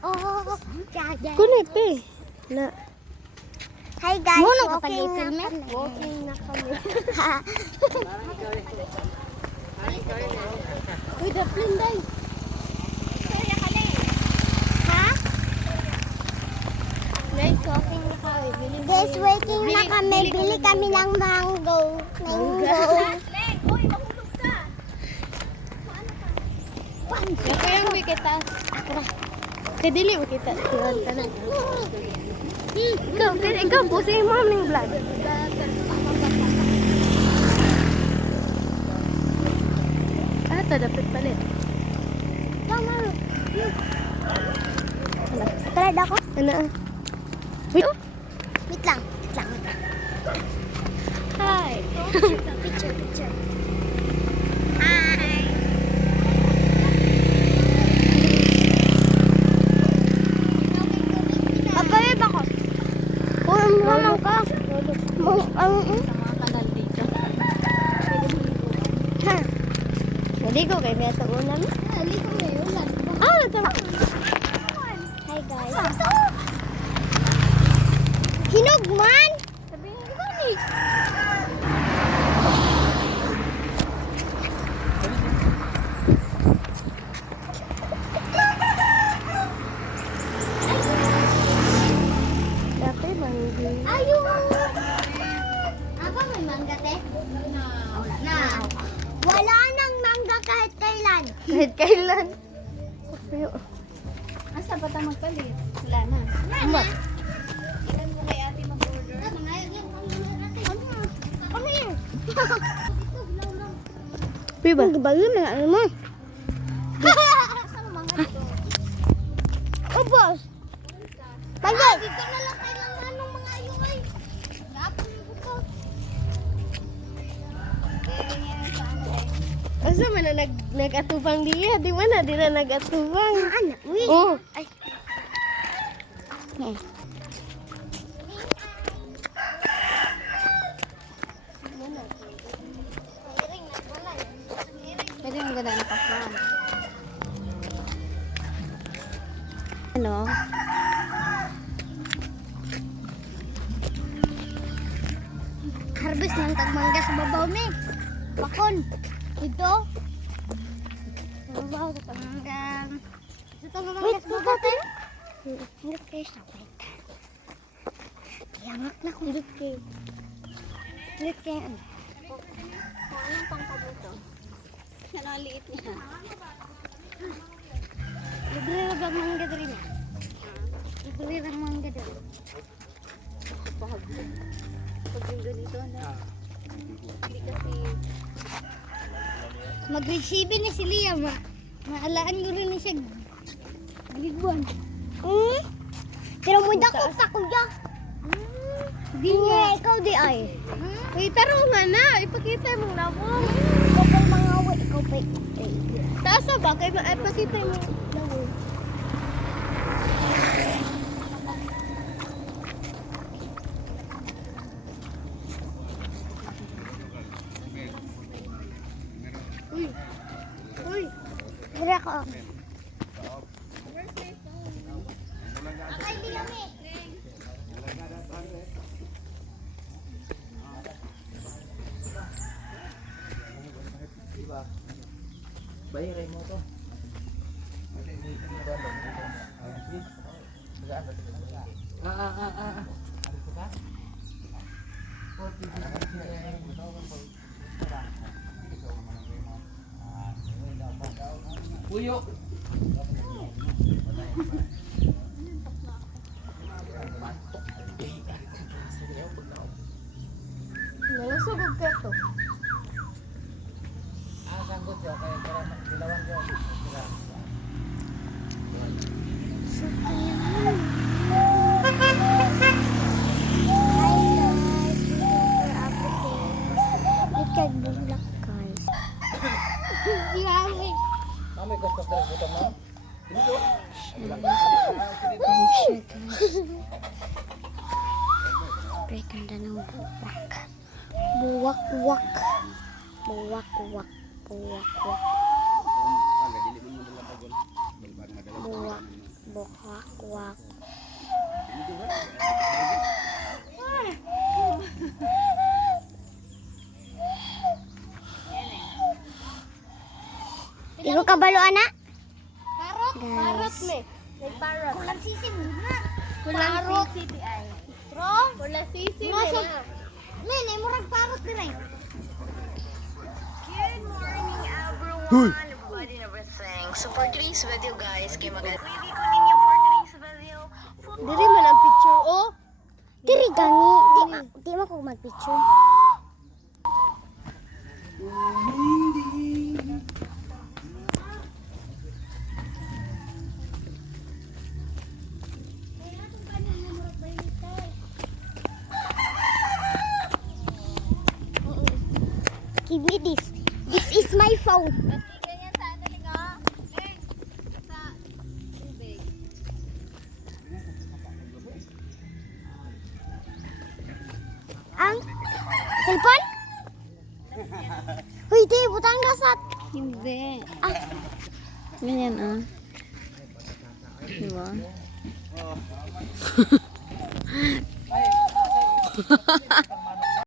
Oh, jajan. Kunit eh. Na. Hi guys, Muna ka walking na pag-ipil, kami. Walking na kami. Uy, daplin day. Ha? Guys, walking na kami. Guys, walking na kami. Bili kami ng mango. Mango. Uy, mahulog ka. Ako yung wikita. Ako na. Kadili wikita. Siyan ka na. Ikaw po si mom ng vlog. Dapat palit. Tama. Tara ako. Ano? Wait. Wait lang. Wait lang. Hi. Picture. Hi. Papalib ako. Kung naman ka. Mga kanal dito. Ha? Hindi ko kay Mesa ulam. Ligo na yun. Nagtama. Hi guys. Hinog man. Sabihin ko ni. Dati manggi. Ayun. Apa may mangga te? Na. Wala nang mangga kahit kailan. Kahit kailan. Pero, Asa ba tayo magpalit? Wala na. umat. Ilan mo kay ate mag-order? Come here. Piba. Bayo na ano mo? Asa mo mga dito? Oh, boss. Bagay. Dito na lang kailangan ng mga ayungay. Gapon yung buko. Ganyan yan sa ano eh. Asa man na nag-atubang diya? Di man na, di na nag-atubang. Anak, uy. Oh. Ay. Pwede yung ganda na pa-fan. Ano? Harvest ng tagmangga sa babaw ni. Bakon. Ito. Sa babaw sa tagmangga. Sa tagmangga sa babaw tayo. Hanggat kayo sa wait. Yangak na kung hanggat kayo. Hanggat kayo ano. Anong pangkabuto? Yan ang liit niya. Libre lang ang mangga dali niya. Libre lang ang mangga dali. Pag yung ganito na. Hindi kasi Mag-receive ni si Liam. Maalaan ko rin siya. Gligwan. Pero mo dako sa kuya. Di niya ikaw di ay. Uy, taro nga na. Ipakita mong labong. Ikaw pa mga awa, ikaw pa ikay. Taas na ba? Kaya ipakita mo labong. Uy. Uy. Dira ko. Akay Liam eh. Bayaray mo to. Puyo. Nalusugod ka to. Sanggot siya kaya para dilawan ko. Ikagulak guys. Yummy. Kami gusto ko ito mo. Dito. Ganda ng buwak. Buwak-wak. Buwak-wak. Buwak-wak. Buwak. Bukwak-kwak. Ikaw kabalo, ana? Parrot. Guys. Parrot me. May parrot. Kulang sisig na. Parrot. Wala sisi na. Men, ay murag parrot dire. Good morning everyone, everybody and everything. So for today's video guys, kay mag-review ko ninyo for today's video. Diri man ang picture oh. Diri gani. Di mo ko mag-picture. Give me this. This is my phone. Ganyan sa ano linga. Sa tubig. Ang cellphone? Hoy, di butang gasat. Hindi. Ah, Ganyan ah. Diba? Ay,